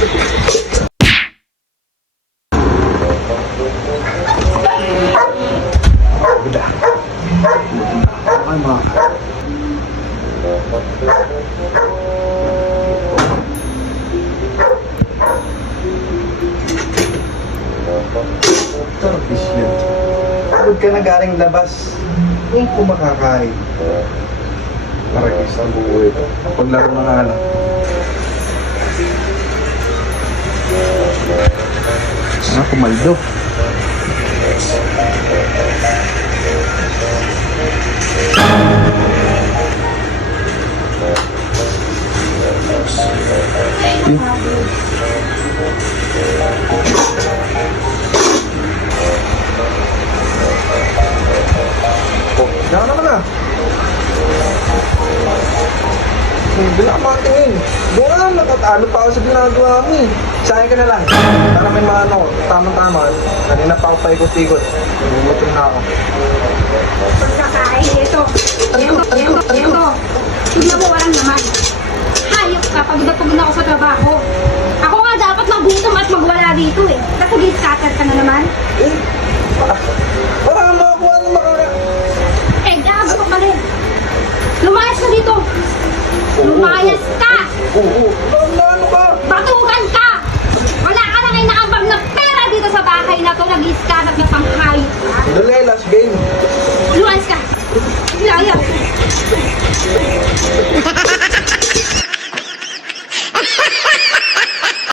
Ay, mga Tarapis yan. Pagod ka na galing labas. Kung kumakakain. Marakis ang buhay ito. Paglaro ng anak. Ah, kumaldo. Diyan naman na. Hindi na ka makatingin. Doon na, natatalo pa ako sa ginagawa mo eh. Sayang ka na lang. Para may mga tamang-tama. Kanina pa ako paikot-ikot. Nagugutom na ako. Pagkakain ito. Ito. Tignan mo, walang naman. Hayop ka, pagod na ako sa trabaho. Ako nga dapat magutom at magwala dito eh. Kasi gate cutter ka na naman. Eh, wala kang makakuha ng makaka... Eh, gago ka pa rin. Lumayas ka dito. Lumayas ka! Oo.